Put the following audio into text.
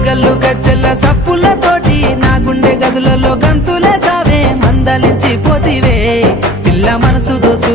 గల్లు గజ్జల సప్పులతోటి నా గుండె గదులలో గంతులే సావే మందలించి పోతివే. పిల్ల మనసు దోసు